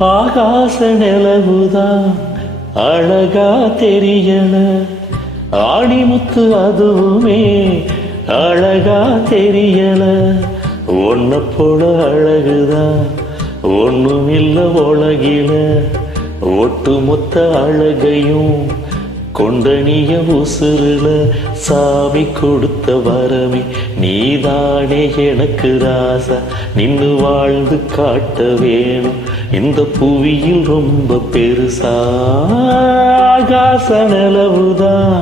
ஆகாச நிலவுதான் அழகா தெரியல. ஆணிமுத்து அதுவுமே அழகா தெரியல. ஒன்ன போல அழகுதான் ஒன்றும் இல்லை உலகில. ஒட்டுமொத்த அழகையும் கொண்டனிய உசுருல சாமி கொடுத்த வரமே நீதானே எனக்கு ராசா. நின்று வாழ்ந்து காட்ட வேணும். இந்த புவியில் ரொம்ப பெருசா. ஆகாச நிலவுதான்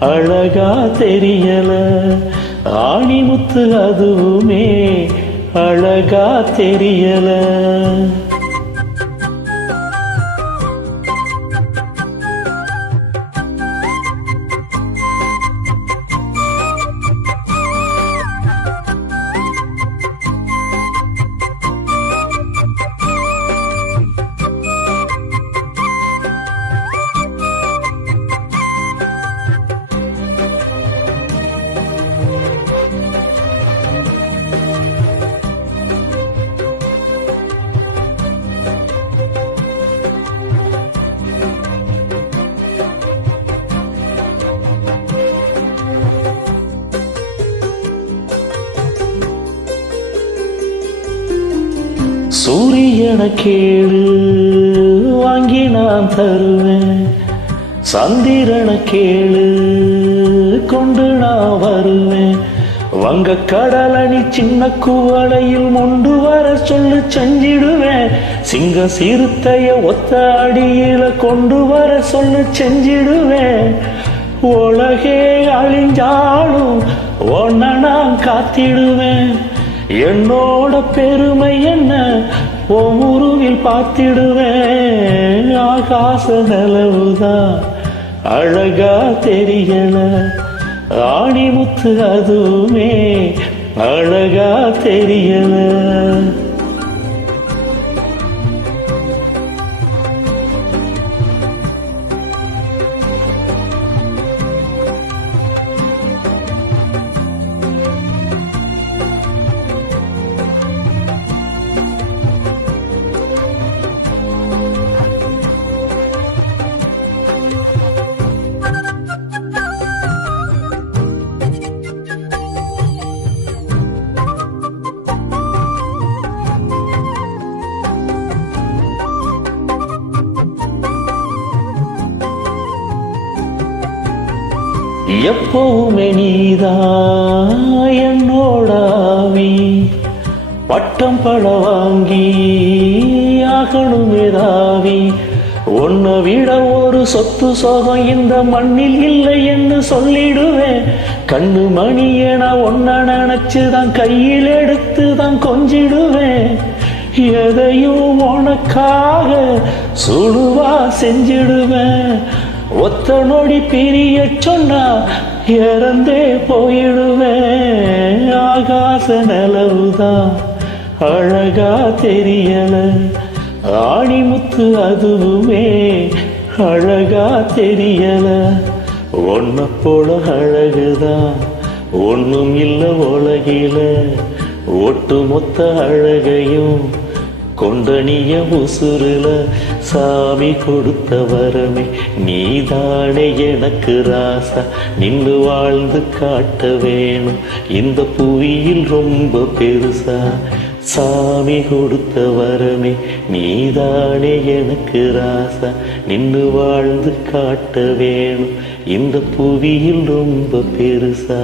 அழகா தெரியல. ஆணிமுத்து அதுவுமே அழகா தெரியல. சூரியன கேளு வாங்கி நான் தருவேன். சந்திரன கேளு கொண்டு நான் வருவேன். வங்க கடலணி சின்ன குவளையில் மொண்டு வர சொல்லு செஞ்சிடுவேன். சிங்க சிறுத்தைய ஒத்த அடியில கொண்டு வர சொல்லு செஞ்சிடுவேன். உலகே அழிஞ்சாலும் ஒன்ன நான் காத்திடுவேன். என்னோட பெருமை என்ன? உருவில் பார்த்திடுவேன். ஆகாச நிலவுதான் அழகா தெரியல. ஆணிமுத்து அதுவுமே அழகா தெரியல. எப்பவுமே நீதான் என்னோட ஆவி பட்டம் பட வாங்கி ஆகணும் ஏதாவி. உன்னை விட ஒரு சொத்து சோகம் இந்த மண்ணில் இல்லை என்று சொல்லிடுவேன். கண்ணு மணியை நான் ஒன்ன நினைச்சு தான் கையில் எடுத்து தான் கொஞ்சிடுவேன். எதையும் உனக்காக சுடுவா செஞ்சிடுவேன். ஒத்த நொடி பிரிய சொன்னா இறந்தே போயிடுவேன் ஆகாச நிலவுதான் அழகா தெரியல. ஆணிமுத்து அதுவுமே அழகா தெரியல. ஒன்ன போல அழகுதான் ஒன்றும் இல்ல உலகில. ஒட்டுமொத்த அழகையும் கொண்டனிய உசுருல சாமி கொடுத்த வரமே நீதானே எனக்கு ராசா நின்று வாழ்ந்து காட்ட வேணும். இந்த புவியில் ரொம்ப பெருசா சாமி கொடுத்த வரமே நீதானே எனக்கு ராசா நின்று வாழ்ந்து காட்ட வேணும். இந்த புவியில் ரொம்ப பெருசா.